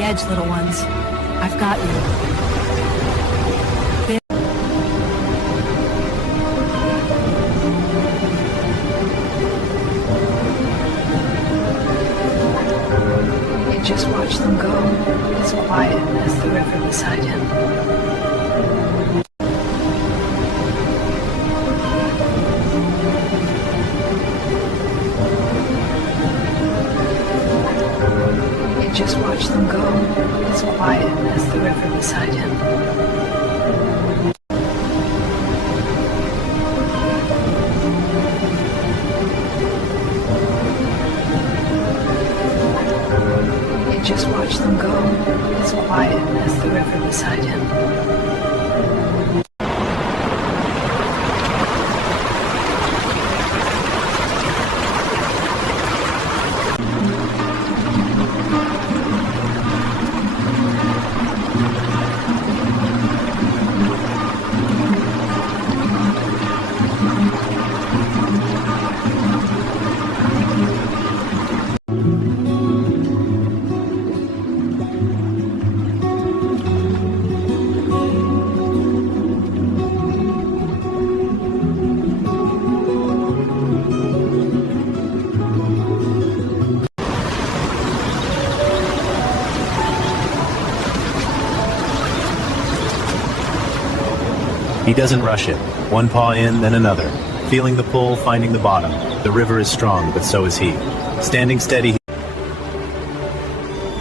the edge, little ones. I've got you. You just watch them go, as quiet as the river beside him. Just watch them go, as quiet as the river beside him. You just watch them go, as quiet as the river beside him. He doesn't rush it. One paw in, then another. Feeling the pull, finding the bottom. The river is strong, but so is he. Standing steady.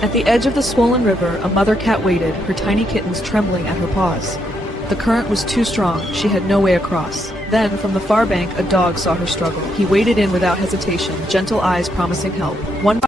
At the edge of the swollen river, a mother cat waited, her tiny kittens trembling at her paws. The current was too strong, she had no way across. Then, from the far bank, a dog saw her struggle. He waded in without hesitation, gentle eyes promising help. One